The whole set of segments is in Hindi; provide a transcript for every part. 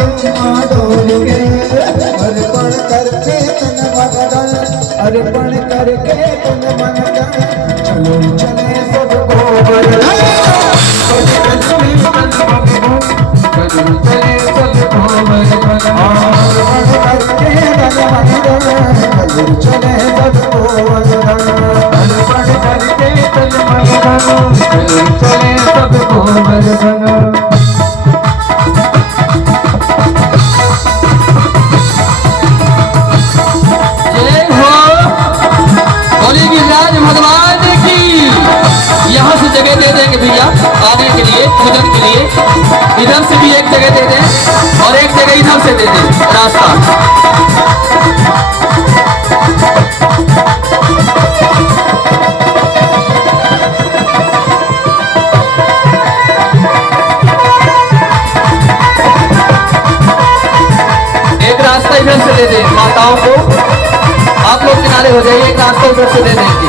तुम डोल के अर्पण करके तन मन धन अर्पण करके तन मन धन चलो चले सबको बरदान यहाँ से जगह दे देंगे भैया आने के लिए पूजन के लिए। इधर से भी एक जगह दे दें और एक जगह इधर से दे दें रास्ता। एक रास्ता इधर से दे दें माताओं को, आप लोग किनारे हो जाइए, एक रास्ता उधर से दे देंगे।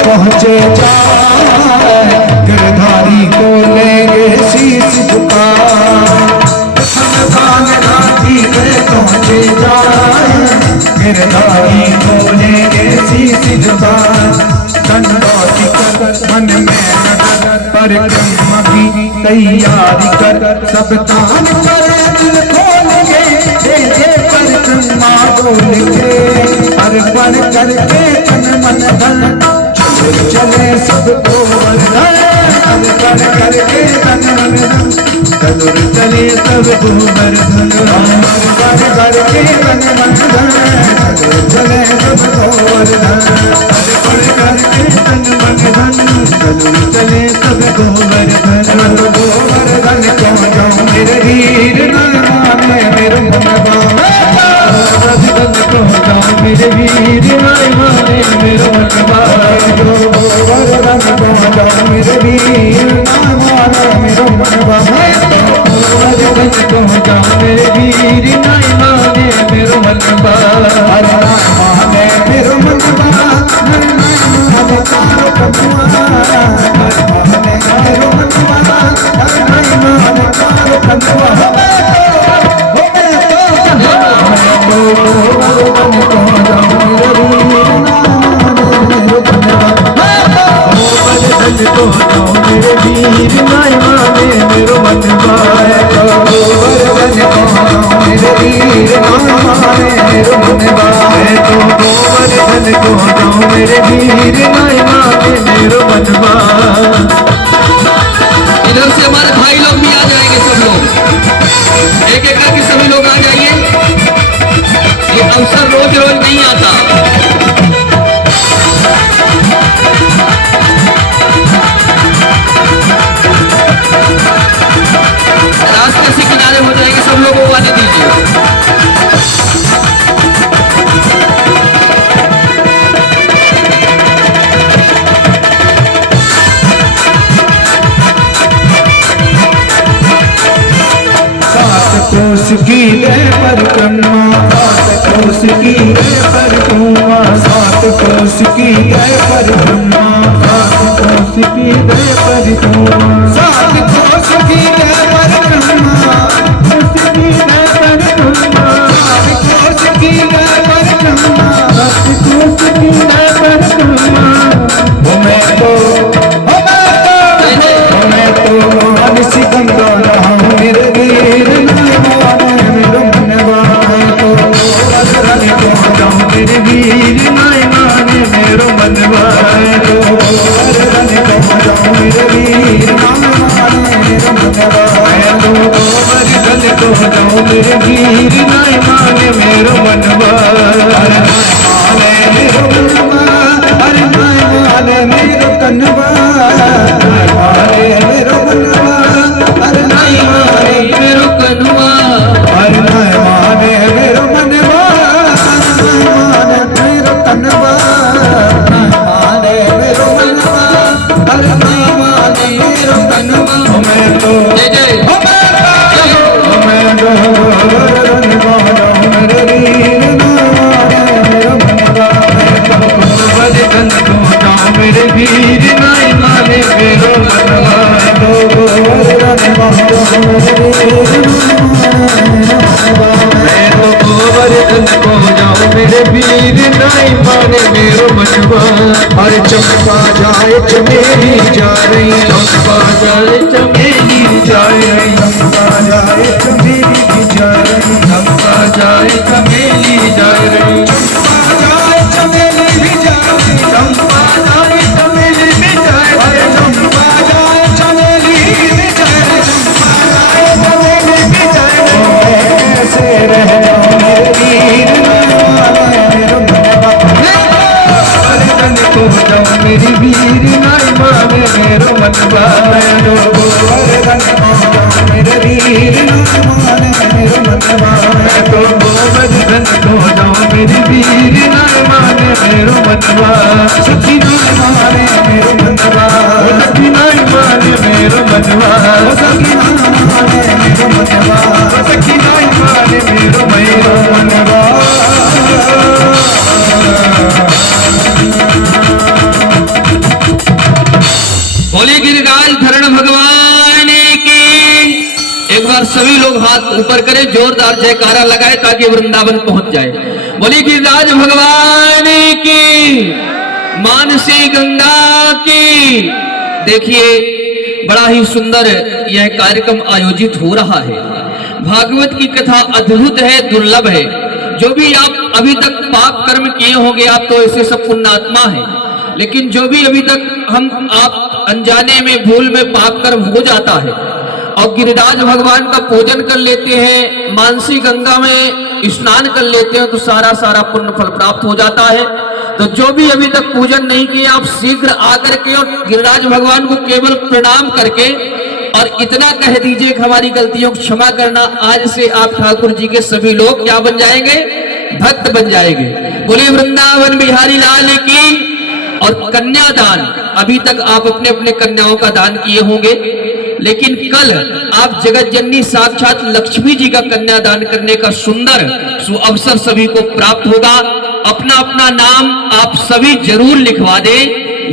पहुँचे जाए गिरधारी को लेंगे शीश झुका घाटी पे पहुँचे जाए गिरधारी को लेंगे शीश झुका दंडौती कर मन में परिक्रमा की तैयारी कर सब काम कर दिल खोलेंगे जैसे परिक्रमा बोलेंगे अर्पण करके तन मन धन चले सबको वरदान अर्पण करके तन मन धन चले सबको वरदान अर्पण करके तन मन धन चले सबको वरदान अर्पण करके तन मन धन चले सबको वरदान वरदान क्यों जाऊं मेरे वीर नामे मेरे मन वरदान क्यों जाऊं मेरे वीर नामे मेरे मन वरदान क्यों जाऊं मेरे वीर नामे मेरे मन वरदान क्यों जाऊं मेरे वीर नामे मेरे मन माने मेरे मन इधर से हमारे भाई लोग भी आ जाएंगे, सब लोग एक एक करके सभी लोग आ जाइए। ये अवसर रोज रोज नहीं आता। रास्ते से किनारे हो जाएंगे, सब लोगों को आने दीजिए। कोस की परिक्रमा सात कोस की परिक्रमा सात कोस की परिक्रमा सात कोस की परिक्रमा सात कोस की परिक्रमा कोस की परिक्रमा सात कोस की परिक्रमा सात कोस की परिक्रमा मैं तो सिकंदर रहा मेरे वीर मेरे वीर नाय माने मेरो मनवाए तो मेरे वीर मेरे वीर नाई माने मेरो मनवा तो गोवर्धन मैं तो गोवर्धन को जाऊं मेरे वीर नाई माने मेरो मनवा हर चंपा जाए चमेली जा रही चंपा जाए चमेली जाए चंपा जाए चमेली जा रही चंपा जाए चमेली जाए रही चंपा जाए चमेली भी जा रही चंपा जाए चमेली भी जाए अरे चंपा जाए चमेली भी जा रही चंपा जाए चमेली भी जा रही ऐसे रह जाओ मेरे वीर मेरो मनवा गोवर्धन को जाऊं मेरी वीर नाई माने मेरो मनवा गोवर्धन मेरे वीर माने मेरो मनवा मैं तो गोवर्धन को जाऊं मेरी वीर नाई माने मेरो मनवा सखी माने मेरो मनवा सखी नाई माने मेरो मनवा सखी माने मेरो मनवा सखी नाई माने मेरो मनवा बोले गिरिराज धरण भगवान की। एक बार सभी लोग हाथ ऊपर करें, जोरदार जयकारा लगाए ताकि वृंदावन पहुंच जाए। बोले गिरिराज भगवान की, मानसी गंगा की। देखिए बड़ा ही सुंदर यह कार्यक्रम आयोजित हो रहा है। भागवत की कथा अद्भुत है, दुर्लभ है। जो भी आप अभी तक पाप कर्म किए होंगे, आप तो ऐसे सब पुण्यात्मा हैं, लेकिन जो भी अभी तक आप अनजाने में भूल में पाप कर्म हो जाता है और गिरिराज भगवान का पूजन कर लेते हैं, मानसी गंगा में स्नान कर लेते हैं, तो सारा पुण्य फल प्राप्त हो जाता है। तो जो भी अभी तक पूजन नहीं किए, आप शीघ्र आकर के और गिरिराज भगवान को केवल प्रणाम करके और इतना कह दीजिए कि हमारी गलतियों को क्षमा करना। आज से आप ठाकुर जी के सभी लोग क्या बन जाएंगे? भक्त बन जाएंगे। बोले वृंदावन बिहारी लाल की। और कन्यादान, अभी तक आप अपने अपने कन्याओं का दान किए होंगे, लेकिन कल आप जगत जननी साक्षात लक्ष्मी जी का कन्यादान करने का सुंदर सुअवसर सभी को प्राप्त होगा। अपना अपना नाम आप सभी जरूर लिखवा दें,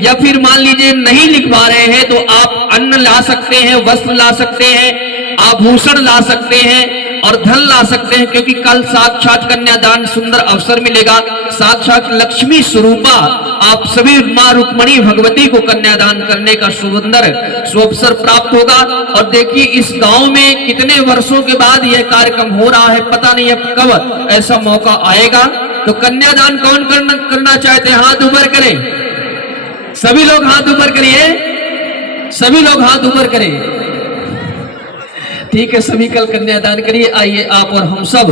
या फिर मान लीजिए नहीं लिखवा रहे हैं तो आप अन्न ला सकते हैं, वस्त्र ला सकते हैं, आभूषण ला सकते हैं और धन ला सकते हैं, क्योंकि कल साक्षात कन्यादान सुंदर अवसर मिलेगा। साक्षात लक्ष्मी स्वरूपा आप सभी मां रुक्मणी भगवती को कन्यादान करने का सुंदर सुअवसर प्राप्त होगा। और देखिए इस गांव में कितने वर्षों के बाद यह कार्यक्रम हो रहा है, पता नहीं अब कब ऐसा मौका आएगा। तो कन्यादान कौन करना चाहते हैं? हाथ ऊपर करें, सभी लोग हाथ ऊपर करिए, सभी लोग हाथ ऊपर करें। ठीक है, सभी कल कन्यादान करिए। आइए आप और हम सब,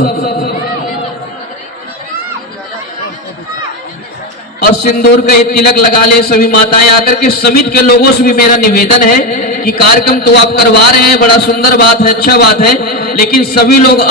और सिंदूर का ये तिलक लगा ले सभी माताएं आकर के। समिति के लोगों से भी मेरा निवेदन है कि कार्यक्रम तो आप करवा रहे हैं, बड़ा सुंदर बात है, अच्छा बात है, लेकिन सभी लोग